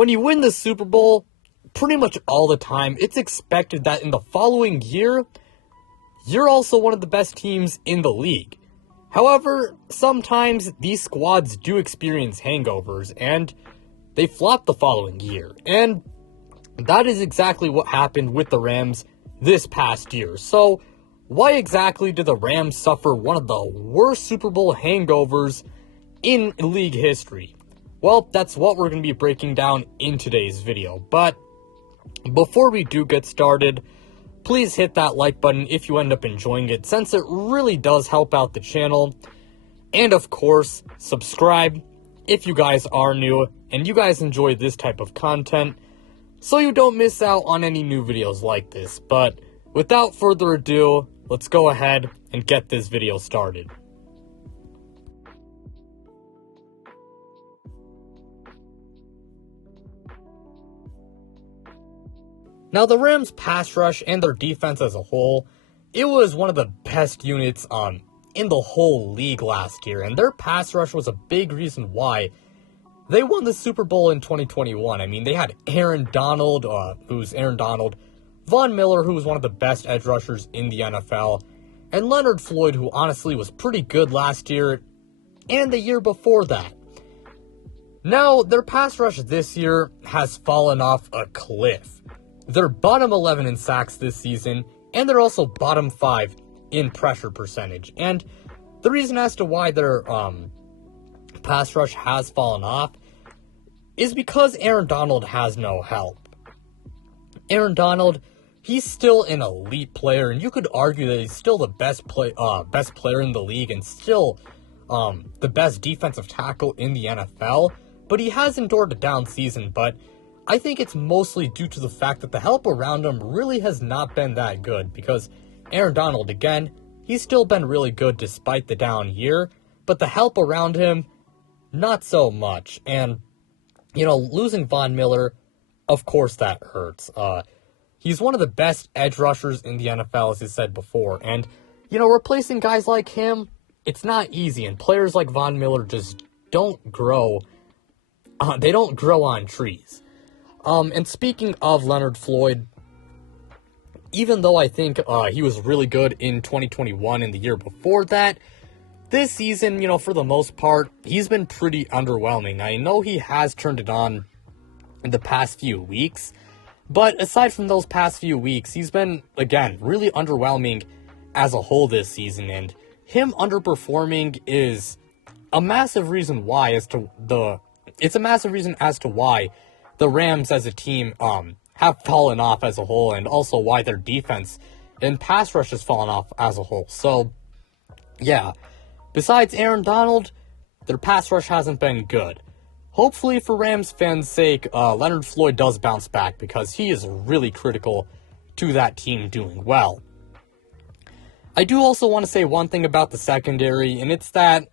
when you win the Super Bowl, pretty much all the time, it's expected that in the following year, you're also one of the best teams in the league. However, sometimes these squads do experience hangovers, and they flop the following year. And that is exactly what happened with the Rams this past year. So, why exactly did the Rams suffer one of the worst Super Bowl hangovers in league history? Well, that's what we're going to be breaking down in today's video. But before we do get started, please hit that like button if you end up enjoying it, since it really does help out the channel. And of course, subscribe if you guys are new and you guys enjoy this type of content, so you don't miss out on any new videos like this. But without further ado, let's go ahead and get this video started. Now, the Rams' pass rush and their defense as a whole, it was one of the best units in the whole league last year, and their pass rush was a big reason why they won the Super Bowl in 2021. I mean, they had Aaron Donald, Von Miller, who was one of the best edge rushers in the NFL, and Leonard Floyd, who honestly was pretty good last year and the year before that. Now, their pass rush this year has fallen off a cliff. They're bottom 11 in sacks this season, and they're also bottom 5 in pressure percentage. And the reason as to why their pass rush has fallen off is because Aaron Donald has no help. Aaron Donald, he's still an elite player, and you could argue that he's still the best player in the league and still the best defensive tackle in the NFL. But he has endured a down season, but I think it's mostly due to the fact that the help around him really has not been that good, because Aaron Donald, again, he's still been really good despite the down year, but the help around him, not so much. And, you know, losing Von Miller, of course that hurts. He's one of the best edge rushers in the NFL, as I said before, and, you know, replacing guys like him, it's not easy, and players like Von Miller just don't grow, they don't grow on trees. And speaking of Leonard Floyd, even though I think he was really good in 2021 and the year before that, this season, you know, for the most part, he's been pretty underwhelming. I know he has turned it on in the past few weeks, but aside from those past few weeks, he's been, again, really underwhelming as a whole this season, and him underperforming is a massive reason why it's a massive reason as to why the Rams as a team have fallen off as a whole, and also why their defense and pass rush has fallen off as a whole. So, yeah, besides Aaron Donald, their pass rush hasn't been good. Hopefully, for Rams fans' sake, Leonard Floyd does bounce back, because he is really critical to that team doing well. I do also want to say one thing about the secondary, and it's that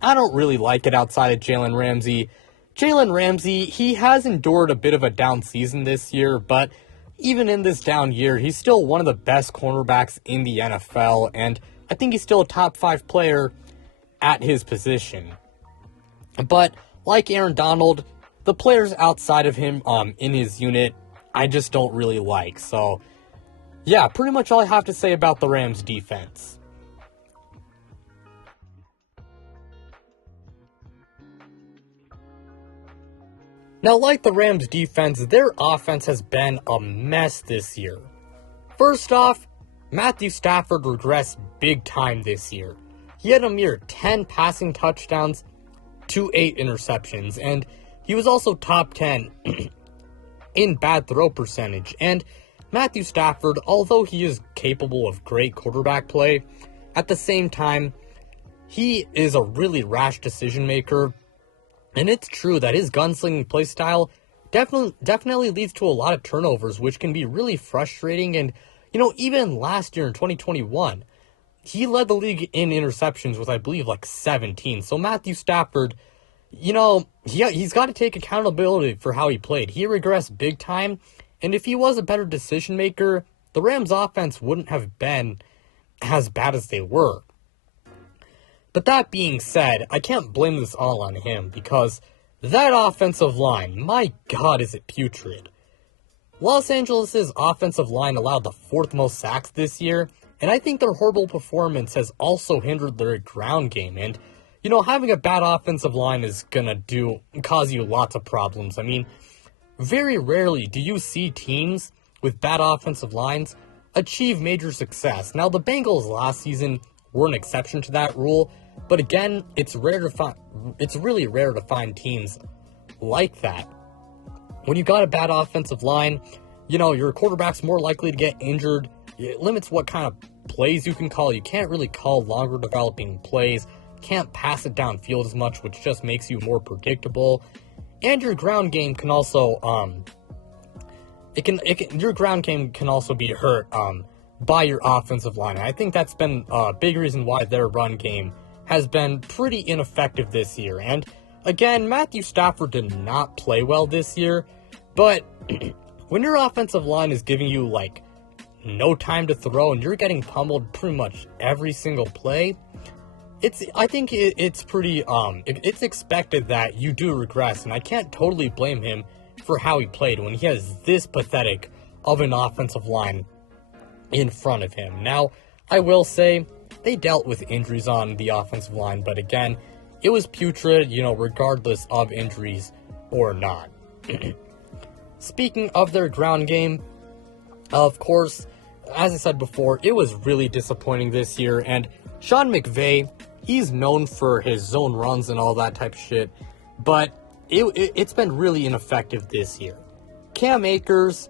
I don't really like it outside of Jalen Ramsey. Jalen Ramsey, he has endured a bit of a down season this year, but even in this down year, he's still one of the best cornerbacks in the NFL, and I think he's still a top 5 player at his position. But like Aaron Donald, the players outside of him in his unit, I just don't really like. So, yeah, pretty much all I have to say about the Rams defense. Now, like the Rams defense, their offense has been a mess this year. First off, Matthew Stafford regressed big time this year. He had a mere 10 passing touchdowns to 8 interceptions, and he was also top 10 in bad throw percentage. And Matthew Stafford, although he is capable of great quarterback play, at the same time, he is a really rash decision maker. And it's true that his gunslinging play style definitely leads to a lot of turnovers, which can be really frustrating. And, you know, even last year in 2021, he led the league in interceptions with, I believe, like 17. So Matthew Stafford, you know, he's got to take accountability for how he played. He regressed big time. And if he was a better decision maker, the Rams offense wouldn't have been as bad as they were. But that being said, I can't blame this all on him, because that offensive line, my God, is it putrid. Los Angeles' offensive line allowed the 4th most sacks this year, and I think their horrible performance has also hindered their ground game. And, having a bad offensive line is gonna cause you lots of problems. I mean, very rarely do you see teams with bad offensive lines achieve major success. Now, the Bengals last season were an exception to that rule, but again, it's really rare to find teams like that. When you got a bad offensive line, your quarterback's more likely to get injured. It limits what kind of plays you can call. You can't really call longer developing plays. Can't pass it downfield as much, which just makes you more predictable. And your ground game can also your ground game can also be hurt by your offensive line. And I think that's been a big reason why their run game has been pretty ineffective this year. And again, Matthew Stafford did not play well this year, but when your offensive line is giving you no time to throw and you're getting pummeled pretty much every single play, I think it's pretty it's expected that you do regress, and I can't totally blame him for how he played when he has this pathetic of an offensive line in front of him. Now, I will say they dealt with injuries on the offensive line, but again, it was putrid, regardless of injuries or not. Speaking of their ground game, of course, as I said before, it was really disappointing this year, and Sean McVay, he's known for his zone runs and all that type of shit, but it's been really ineffective this year. Cam Akers,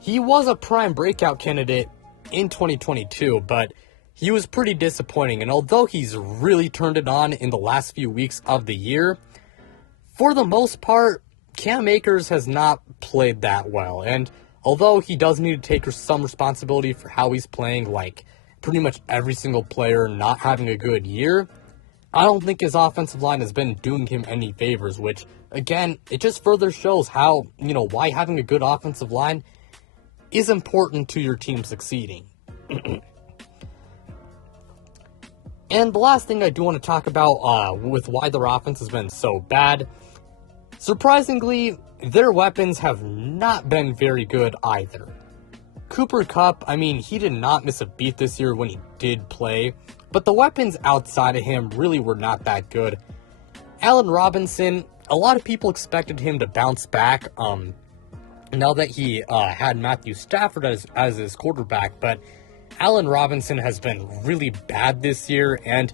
he was a prime breakout candidate in 2022, but he was pretty disappointing, and although he's really turned it on in the last few weeks of the year, for the most part, Cam Akers has not played that well, and although he does need to take some responsibility for how he's playing, pretty much every single player not having a good year, I don't think his offensive line has been doing him any favors, which, again, it just further shows how, why having a good offensive line is important to your team succeeding. And the last thing I do want to talk about with why their offense has been so bad, surprisingly, their weapons have not been very good either. Cooper Kupp, he did not miss a beat this year when he did play, but the weapons outside of him really were not that good. Allen Robinson, a lot of people expected him to bounce back now that he had Matthew Stafford as his quarterback, but Allen Robinson has been really bad this year, and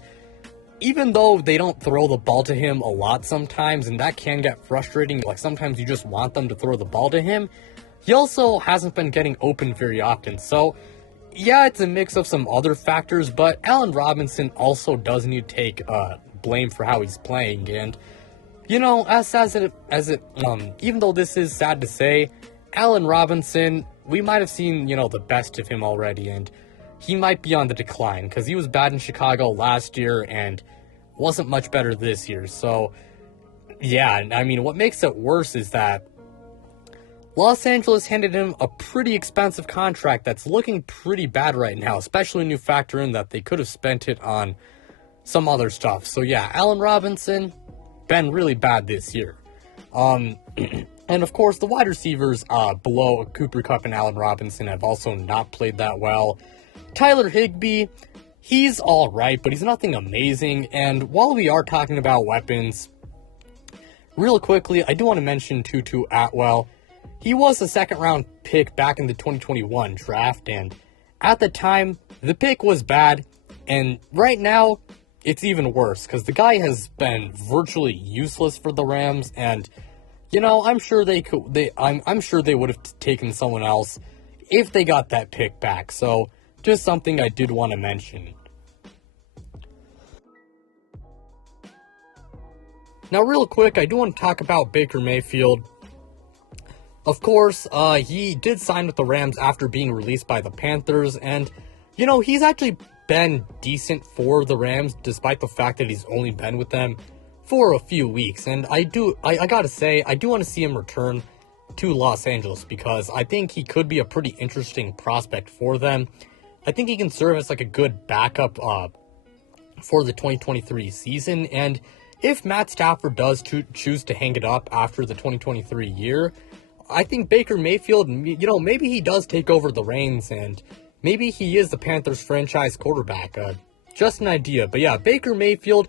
even though they don't throw the ball to him a lot sometimes, and that can get frustrating, sometimes you just want them to throw the ball to him, he also hasn't been getting open very often. So, yeah, it's a mix of some other factors, but Allen Robinson also does need to take blame for how he's playing. And, even though this is sad to say, Allen Robinson, we might have seen, the best of him already, and he might be on the decline, because he was bad in Chicago last year and wasn't much better this year. So, yeah, what makes it worse is that Los Angeles handed him a pretty expensive contract that's looking pretty bad right now, especially when you factor in that they could have spent it on some other stuff. So yeah, Allen Robinson, been really bad this year. And of course, the wide receivers below Cooper Kupp and Allen Robinson have also not played that well. Tyler Higbee, he's alright, but he's nothing amazing. And while we are talking about weapons, real quickly, I do want to mention Tutu Atwell. He was a second-round pick back in the 2021 draft, and at the time, the pick was bad, and right now, it's even worse, because the guy has been virtually useless for the Rams, and, I'm sure I'm sure they would have taken someone else if they got that pick back, so just something I did want to mention. Now, real quick, I do want to talk about Baker Mayfield. Of course, he did sign with the Rams after being released by the Panthers, and, he's actually been decent for the Rams, despite the fact that he's only been with them for a few weeks, and I gotta say, I do want to see him return to Los Angeles, because I think he could be a pretty interesting prospect for them. I think he can serve as a good backup for the 2023 season, and if Matt Stafford does choose to hang it up after the 2023 year, I think Baker Mayfield, maybe he does take over the reins and maybe he is the Panthers franchise quarterback. Just an idea. But yeah, Baker Mayfield,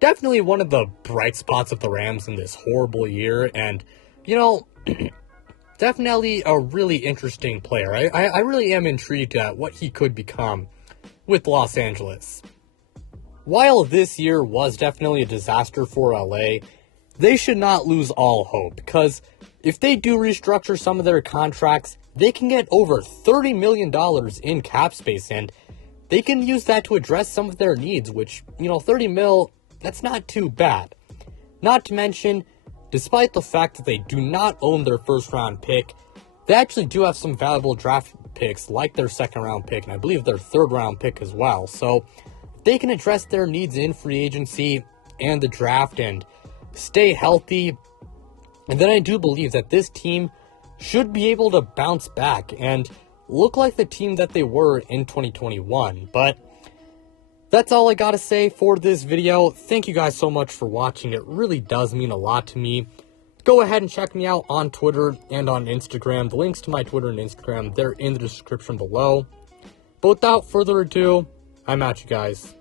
definitely one of the bright spots of the Rams in this horrible year. And, definitely a really interesting player. I really am intrigued at what he could become with Los Angeles. While this year was definitely a disaster for LA, they should not lose all hope, because if they do restructure some of their contracts, they can get over $30 million in cap space, and they can use that to address some of their needs, which, 30 mil, that's not too bad. Not to mention, despite the fact that they do not own their first round pick, they actually do have some valuable draft picks, like their second round pick, and I believe their third round pick as well. So they can address their needs in free agency and the draft and stay healthy. And then I do believe that this team should be able to bounce back and look like the team that they were in 2021. But that's all I gotta say for this video. Thank you guys so much for watching. It really does mean a lot to me. Go ahead and check me out on Twitter and on Instagram. The links to my Twitter and Instagram, they're in the description below. But without further ado, I'm at you guys.